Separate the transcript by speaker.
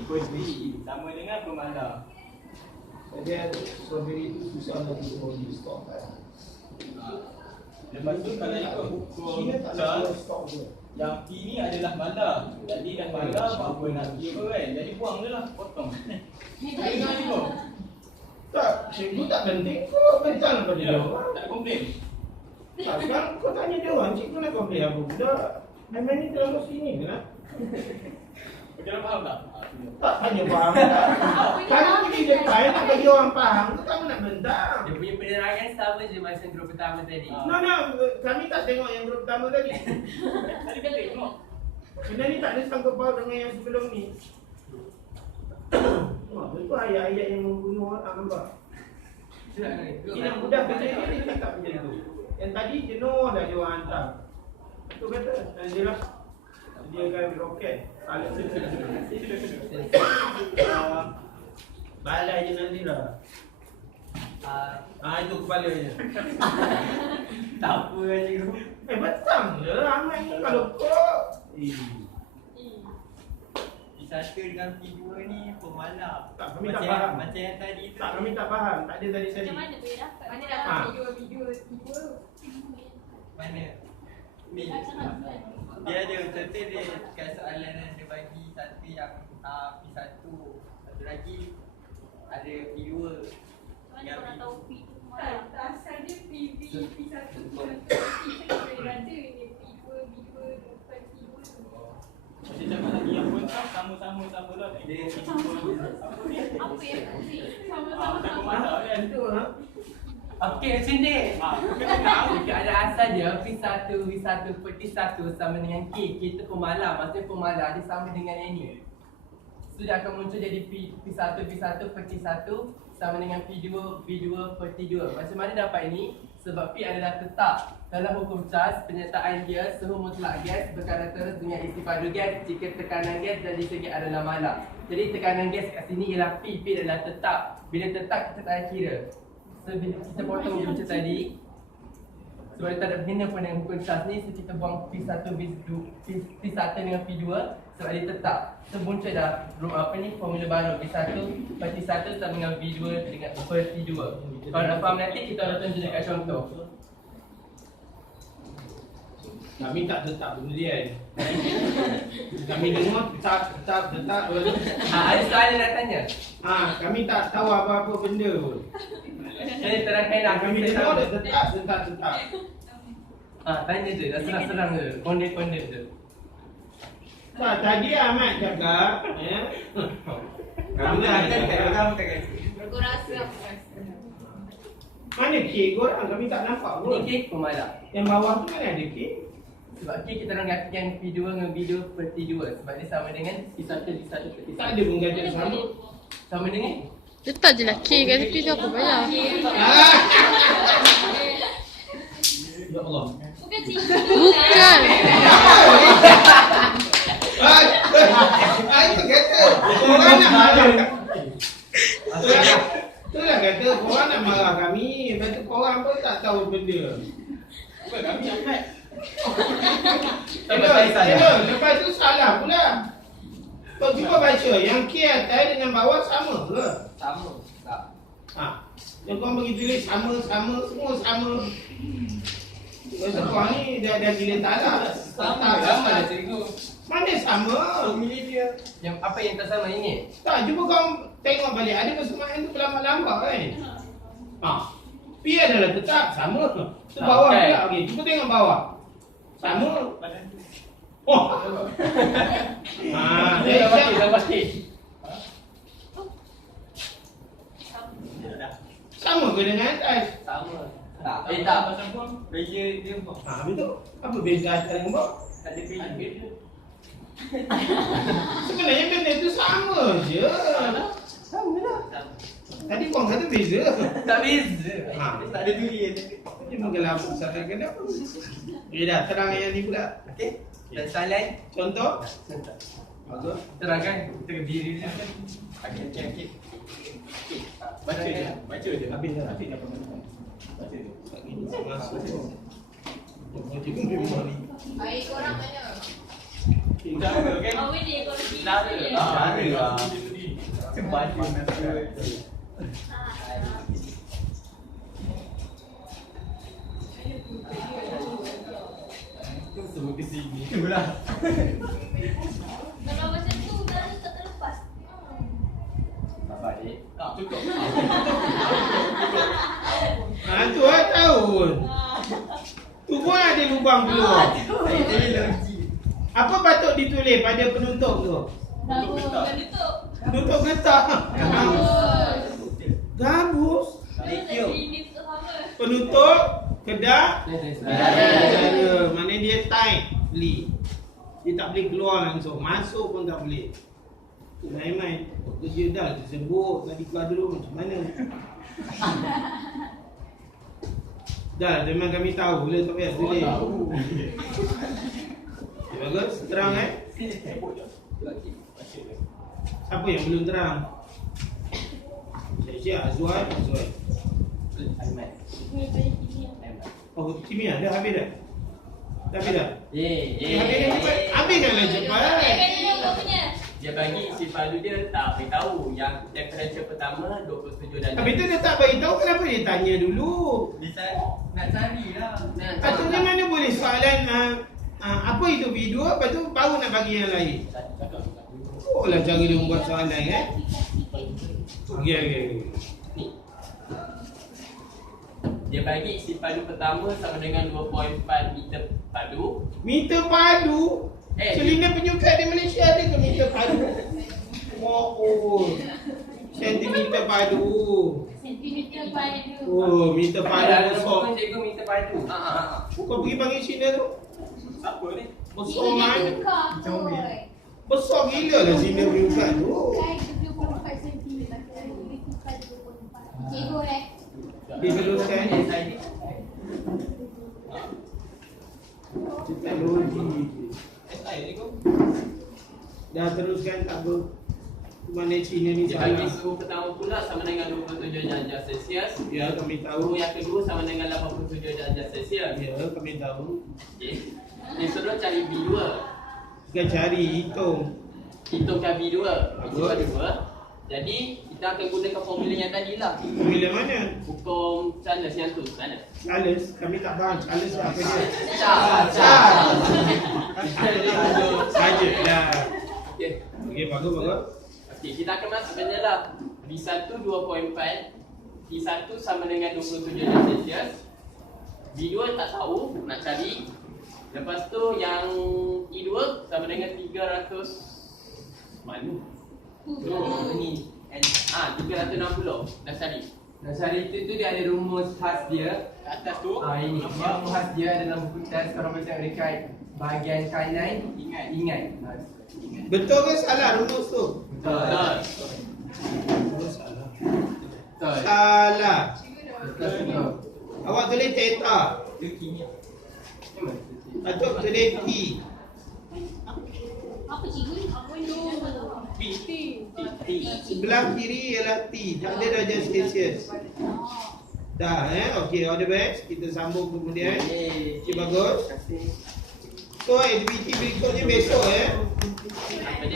Speaker 1: Putih sama dengan pemalas.
Speaker 2: Jadi strawberry itu susah nak di stok kan.
Speaker 1: Lepas tu kalau ikut hukum
Speaker 2: China tak
Speaker 1: Charles,
Speaker 2: ada stok tu.
Speaker 1: yang P ni adalah malah. Jadi dah malah apa nak P apa kan. Jadi buang je lah, potong. Dengar ni kau.
Speaker 2: Tak, cikgu tak penting kau betul pada dia
Speaker 1: Ya,
Speaker 2: orang.
Speaker 1: tak komplain.
Speaker 2: Tak, sekarang kau tanya dia orang, cikgu nak komplain apa pula. Memang ni terlalu sini kan?
Speaker 1: Kau faham tak?
Speaker 2: Tak hanya faham tak? Kalau pergi depan nak bagi orang faham, tu kamu nak bentang.
Speaker 3: Dia punya penerangan sama je macam grup pertama tadi.
Speaker 2: No, kami tak tengok yang grup pertama tadi.
Speaker 1: Tadi kita tengok.
Speaker 2: Benda ni tak ada sangkut paut dengan yang sebelum ni. Wah, itu ayat-ayat yang membunuh orang, nampak? Yang budak kecil ni dia cakap macam tu. Yang tadi jenuh dah dia orang hantar. Tu kata, dia lah sediakan roket. Balai je nanti dah. Itu kepalanya.
Speaker 3: Tak apa kan cikgu.
Speaker 2: Betang je ramai ni kalau kau.
Speaker 3: P1 dengan P2 ni pemalas.
Speaker 2: Tak, kami tak faham.
Speaker 3: Macam yang tadi tu.
Speaker 2: Tak, kami tak faham. Tak ada tadi.
Speaker 4: Macam mana boleh dapat? Mana
Speaker 2: Ah.
Speaker 4: dapat video tiba?
Speaker 3: Mana? Ni. Dia ada contoh dia kat soalan dia bagi satu yang P1, satu lagi ada P2.
Speaker 4: Mana korang tahu P tu
Speaker 5: Tak,
Speaker 4: mana?
Speaker 5: asal dia PV, P1, P2, boleh rada ni P2, B2, bukan P2 tu.
Speaker 1: Macam cakap lagi yang pun sama-sama lah.
Speaker 3: Dia
Speaker 4: Apa yang penting?
Speaker 5: Sama-sama
Speaker 1: Tak
Speaker 5: sama.
Speaker 1: pemalas kan.
Speaker 2: Itu ha.
Speaker 3: okey macam ni.
Speaker 1: Kau kena tahu.
Speaker 3: Ada asal dia P1 peti 1 sama dengan K. K tu pemalas. Maksudnya pemalas dia sama dengan yang ni. So dia akan muncul jadi P1 peti 1 sama dengan P2 peti 2. Macam mana dapat ini? Sebab P adalah tetap. Dalam hukum Charles, penyertaan dia suhu mutlak gas berkala terus dengan isi padu gas jika tekanan gas dari segi adalah malah. Jadi tekanan gas kat sini ialah P. P adalah tetap. Bila tetap kita tak kira. So bila kita potong macam tadi, sebab dia tak ada benda pun dengan hukum Charles ni, so kita buang P1 dengan P2 sebab dia tetap. So muncul dah formula baru P1 peti 1 sama dengan V2 dengan peti 2. Kalau nak faham nanti kita akan tunjuk dekat contoh.
Speaker 2: Kami tak tetap kemudian. Kami dengar tetap.
Speaker 3: Ada soalan nak tanya?
Speaker 2: Kami tak tahu apa-apa benda pun.
Speaker 3: Saya terangkan lah.
Speaker 2: Kami dengar dia tetap.
Speaker 3: Tanya je, dah senang-senang je. Kondem je.
Speaker 2: Tak, tadi Ahmad cakap, ya. Kami dah
Speaker 4: Kau rasa apa?
Speaker 2: mana K korang? Kami tak nampak pun.
Speaker 3: Ni K pemalas.
Speaker 2: Yang bawah tu kan ada K.
Speaker 3: Sebab K kita orang katakan P2 dengan V2 peti 2. Sebab dia sama dengan P1 peti 1.
Speaker 2: Tak ada pun kata sama.
Speaker 3: Sama dengan
Speaker 6: Letak je lah K kat tepi tu aku bayar.
Speaker 2: Ya Allah.
Speaker 4: Bukan cikgu.
Speaker 6: Bukan.
Speaker 2: Itu kata korang nak marah. Itulah kata korang nak marah kami. Lepas tu korang pun tak tahu benda.
Speaker 1: Bukan kami Ahmad.
Speaker 2: Lepas tu salah pula. Kau cuba baca yang K atas dengan bawah sama ke?
Speaker 3: sama. Tak.
Speaker 2: Yang korang bagi tulis sama, semua sama. Sebab korang ni dah gila tak
Speaker 3: Sama lah cikgu.
Speaker 2: Mana sama?
Speaker 3: Milih dia. Yang apa yang tak sama ini?
Speaker 2: Tak, cuba kau tengok balik. Ada persamaan tu berlambat-lambat kan? P adalah tetap, sama. Tu bawah
Speaker 3: Okay.
Speaker 2: pula. Okey, cuba tengok bawah. Sama. Oh.
Speaker 3: Dah pasti.
Speaker 2: Sama ke dengan atas?
Speaker 3: Sama. Tak. Tak.
Speaker 1: Pasal pun
Speaker 3: Beza dia
Speaker 2: Betul. Apa beza atas dengan bawah?
Speaker 3: tak ada beza.
Speaker 2: Sebenarnya benda tu sama je.
Speaker 3: Sama lah.
Speaker 2: Tadi korang kata beza.
Speaker 3: Tak beza.
Speaker 2: Tak ada tulis. Dia menggelap salah kenapa? Dah, terang yang ni pula.
Speaker 3: Okey. Dan soalan
Speaker 2: Contoh? Bagus.
Speaker 3: terangkan kita berdiri dia. Okey.
Speaker 1: baca je.
Speaker 2: Habis dah. Baca je. Tak gini. Masuk. Baca pun memang ni.
Speaker 4: Air korang mana?
Speaker 2: Okey.
Speaker 1: Udara kan?
Speaker 4: Awak dia kalau sini.
Speaker 3: Udara.
Speaker 1: Udara lah. Cepat
Speaker 3: Semua ke sini.
Speaker 1: itulah.
Speaker 4: Kalau macam tu udara tak terlepas.
Speaker 3: Bapak dek.
Speaker 1: Tak tutup.
Speaker 2: Tu tahun. Tu pun ada lubang keluar.
Speaker 3: Saya tadi lagi.
Speaker 2: Apa patut ditulis pada penutup tu?
Speaker 4: Bagus.
Speaker 1: getah.
Speaker 4: Dah tutup.
Speaker 2: Penutup getah. Gabus.
Speaker 4: Ini tutup sama.
Speaker 2: Penutup kedak.
Speaker 3: Saya.
Speaker 2: Mana dia tight beli. Dia tak boleh keluar langsung. Masuk pun tak boleh. Main-main. Kerja dah tersebut. Tadi keluar dulu macam mana? Dah, memang kami tahu. Boleh tak payah tulis. Okay, bagus. Terang Siapa yang belum terang? Syekh Azwan.
Speaker 3: Ahmad.
Speaker 2: Oh, kimia dah habis dah? Dah habis dah? Habiskanlah cepat.
Speaker 4: Kau punya.
Speaker 3: Dia bagi si Fadu dia tak beritahu yang temperature pertama 27 darjah.
Speaker 2: Habis tu dia tak beritahu, kenapa dia tanya dulu?
Speaker 3: Nak cari lah.
Speaker 2: Patutnya mana boleh soalan apa itu video, lepas tu baru nak bagi yang lain. Oh lah cara dia buat soalan Okay.
Speaker 3: Dia bagi si padu pertama sama dengan 2.4 meter padu.
Speaker 2: Meter padu? Silinder penyukat di Malaysia ada ke meter padu? Oh, sentimeter padu.
Speaker 4: Sentimeter padu.
Speaker 2: Oh, meter padu
Speaker 3: Ada
Speaker 2: besar.
Speaker 3: pun cikgu meter padu.
Speaker 2: Kau pergi panggil Cina tu?
Speaker 1: Siapa ni?
Speaker 2: Besar mana?
Speaker 5: Comel.
Speaker 2: Besar gila lah silinder penyukat tu.
Speaker 5: Cikgu
Speaker 2: Diteruskan. Teknologi.
Speaker 1: SI ni kau.
Speaker 2: Dah teruskan tak ber mana Cina ni
Speaker 3: Dia bagi
Speaker 2: salah.
Speaker 3: suhu pertama pula sama dengan 27 darjah Celsius.
Speaker 2: Ya, kami
Speaker 3: Suhu
Speaker 2: tahu.
Speaker 3: yang kedua sama dengan 87 darjah Celsius.
Speaker 2: Ya, kami tahu.
Speaker 3: Okey. Dia suruh cari B2.
Speaker 2: Kita cari, hitung.
Speaker 3: Hitungkan B2.
Speaker 2: Bagus.
Speaker 3: B2. Jadi kita akan gunakan formula yang tadi lah.
Speaker 2: Bila mana?
Speaker 3: Hukum Charles yang tu mana?
Speaker 2: Charles, kami tak faham. Charles apa dia?
Speaker 3: Charles.
Speaker 2: Saja dah.
Speaker 3: Okey.
Speaker 2: Okey, bagus.
Speaker 3: Okey, kita akan masuk benda lah. B1 2.4, T1 sama dengan 27 darjah Celsius. B2 tak tahu, nak cari. Lepas tu yang E2 sama dengan 300 mana? Ni. 360. Dah cari. Dah cari itu dia ada rumus khas dia.
Speaker 1: Kat atas tu.
Speaker 3: Ini rumus khas dia dalam buku test kalau macam dekat bahagian kanan ingat.
Speaker 2: Betul ke salah rumus tu?
Speaker 3: Betul.
Speaker 2: Salah.
Speaker 3: Betul.
Speaker 2: Salah.
Speaker 3: Betul.
Speaker 2: Awak tulis theta.
Speaker 1: Dia kimia.
Speaker 2: Patut tulis T.
Speaker 4: Apa cikgu ni? Apa ni?
Speaker 2: Sebelah kiri ialah T. Tak ada darjah Celsius. Dah okey, all the best. Kita sambung kemudian. Okey, bagus. So aktiviti berikutnya besok